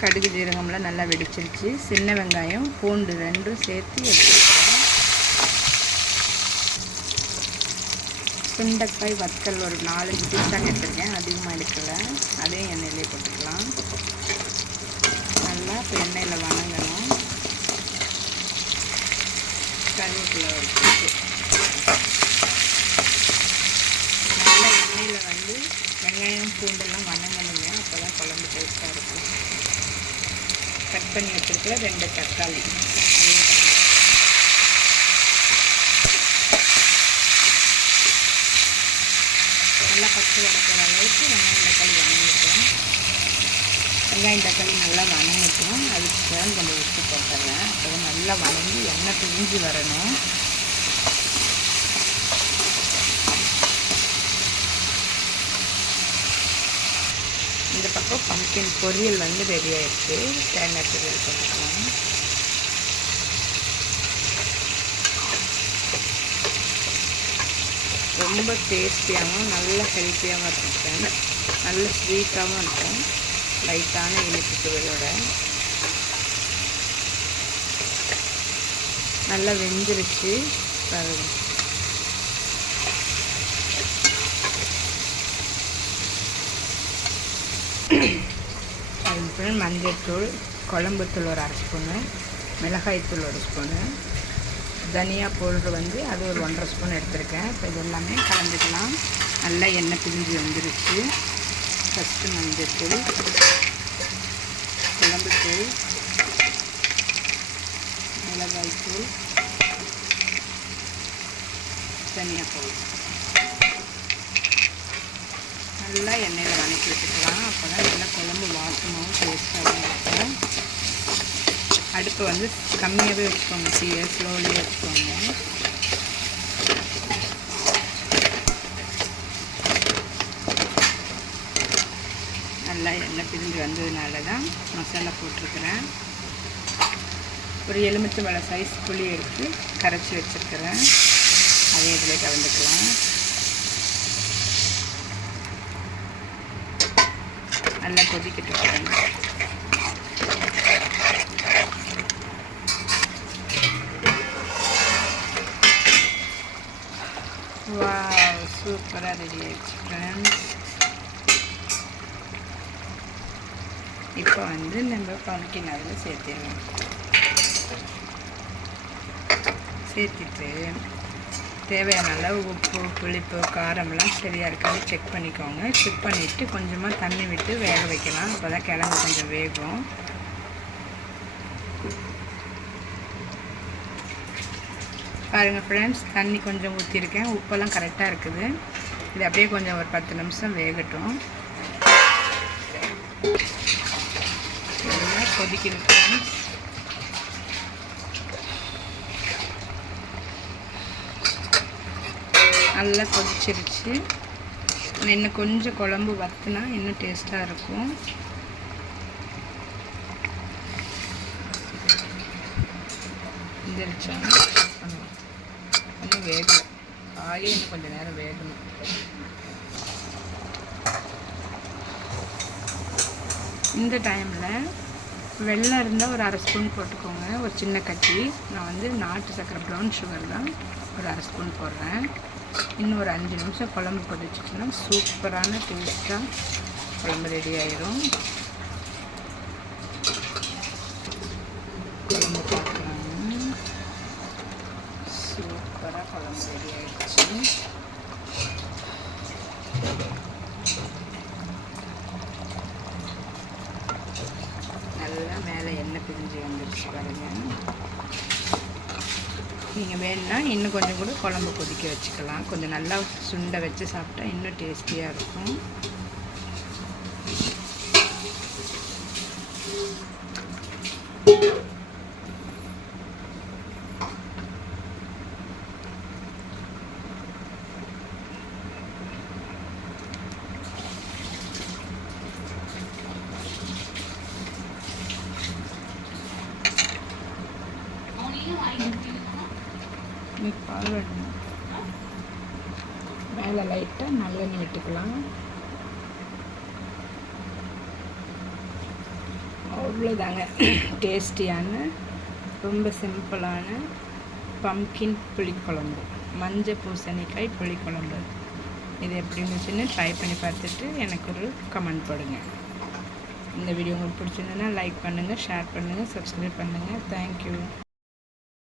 கடுகு ஜீரகம்லாம் நல்லா வெடிச்சிருச்சு. சின்ன வெங்காயம் பூண்டு ரெண்டும் சேர்த்து எடுத்துக்கிறேன். சுண்டக்காய் வத்தல் ஒரு நாலஞ்சு பீஸ் தான் எடுத்துருக்கேன். அதிகமாக எடுக்கல. அதையும் எண்ணெயிலே போட்டுக்கலாம். நல்லா இப்போ எண்ணெயில் வணங்கணும். கருவேப்பிலை ஒரு நல்லா எண்ணெயில் வந்து வெங்காயம் பூண்டெல்லாம் வணங்கணுங்க. அப்போ தான் குழம்பு டேஸ்ட்டாக இருக்கும். கட் பண்ணி வச்சுருக்கேன் ரெண்டு தக்காளி. நல்லா பச்சை வளர்க்குற அளவுக்கு வெங்காயம் தக்காளி வணங்கிட்டோம் வெங்காயம் தக்காளி நல்லா வணங்கட்டும். அதுக்கு தான் கொஞ்சம் உப்பு போட்டுறேன். அப்போ நல்லா வணங்கி எண்ணெய் பிரிஞ்சு வரணும். இந்த பம்கின் பொரியல் வந்து ரெடி ஆயிடுச்சு. தேங்காய் பொரியல் ரொம்ப டேஸ்டியாகவும் நல்ல ஹெல்த்தியாகவும் இருக்கும். நல்ல ஸ்வீட்டாகவும் இருக்கும். லைட்டான இனிப்பு சுவையோட. நல்லா வெந்துருச்சு. அதுக்கப்புறம் மஞ்சள்தூள் குழம்புத்தூள் ஒரு அரை ஸ்பூனு மிளகாய்த்தூள் ஒரு ஸ்பூனு தனியா பவுடர் வந்து அது ஒரு ஒன்றரை ஸ்பூன் எடுத்திருக்கேன். இப்போ இது எல்லாமே கலந்துக்கலாம். நல்லா எண்ணெய் பிரிஞ்சு வந்துருச்சு. ஃபஸ்ட்டு மஞ்சள்தூள் குழம்புத்தூள் மிளகாய்த்தூள் தனியா பவுடர். நல்லா எண்ணெயில் வதக்கி விட்டுக்கலாம் அப்போ தான் நல்லா குழம்பு வாசமாகவும் டேஸ்ட்டாகவும் இருக்கும். அடுப்பு வந்து கம்மியாகவே வச்சுக்கோங்க. தீயை ஸ்லோலியே வச்சுக்கோங்க நல்லா எண்ணெய் பிரிஞ்சு வந்ததுனால தான் மசாலா போட்டிருக்கிறேன். ஒரு எலுமிச்சை பழ சைஸ் புளி எடுத்து கரைச்சி வச்சுருக்கிறேன். அதே இதில் கலந்துக்கலாம். நல்லா கொதிக்கிட்டு பாருங்க வாவ் சூப்பராக ரெடி ஆயிடுச்சு ஃப்ரெண்ட்ஸ் இப்போ வந்து நம்ம பம்கின் அதில் சேர்த்திடலாம். சேர்த்துட்டு தேவையான அளவு உப்பு புளிப்பு காரமெல்லாம் சரியாக இருக்காது செக் பண்ணிக்கோங்க. செக் பண்ணிவிட்டு கொஞ்சமாக தண்ணி விட்டு வேக வைக்கலாம். அப்போ தான் கிழங்கு கொஞ்சம் வேகும். பாருங்கள் ஃப்ரெண்ட்ஸ் தண்ணி கொஞ்சம் ஊற்றிருக்கேன் உப்பெல்லாம் கரெக்டாக இருக்குது. இது அப்படியே கொஞ்சம் ஒரு பத்து நிமிஷம் வேகட்டும். நல்லா ஃப்ரெண்ட்ஸ் நல்லா கொதிச்சிருச்சு. இன்னும் கொஞ்சம் குழம்பு வத்துனா இன்னும் டேஸ்ட்டாக இருக்கும். வெந்துருச்சா பண்ணலாம். இன்னும் வேகலை. காயே இன்னும் கொஞ்சம் நேரம் வேகணும். இந்த டைமில் வெள்ளம் இருந்தால் ஒரு அரை ஸ்பூன் போட்டுக்கோங்க. ஒரு சின்ன கட்டி. நான் வந்து நாட்டு சக்கரை ப்ரௌன் சுகர் தான் ஒரு அரை ஸ்பூன் போடுறேன். இன்னும் ஒரு அஞ்சு நிமிஷம் குழம்பு கொதிச்சிச்சுன்னா சூப்பரான டேஸ்ட்டாக குழம்பு ரெடி ஆயிரும். குழம்பு பார்க்கலாம்? சூப்பராக குழம்பு ரெடி ஆயிடுச்சு. நல்லா மேலே எண்ணெய் பிரிஞ்சு வந்துடுச்சு பாருங்க. நீங்கள் வேணும்னா இன்னும் கொஞ்சம் கூட குழம்பு கொதிக்க வச்சுக்கலாம். கொஞ்சம் நல்லா சுண்டை வச்சு சாப்பிட்டா இன்னும் டேஸ்டியாக இருக்கும். இன்னைக்கு பால் மேலே லைட்டாக நல்லெண்ணெய் விட்டுக்கலாம். அவ்வளோதாங்க டேஸ்டியான ரொம்ப சிம்பிளான பம்கின் புளிக்குழம்பு. மஞ்சள் பூசணிக்காய் புளிக்குழம்பு. இது எப்படி இருந்துச்சுன்னு ட்ரை பண்ணி பார்த்துட்டு எனக்கு ஒரு கமெண்ட் போடுங்க. இந்த வீடியோ உங்களுக்கு பிடிச்சிருந்ததுன்னா லைக் பண்ணுங்கள் ஷேர் பண்ணுங்கள் சப்ஸ்கிரைப் பண்ணுங்கள் தேங்க்யூ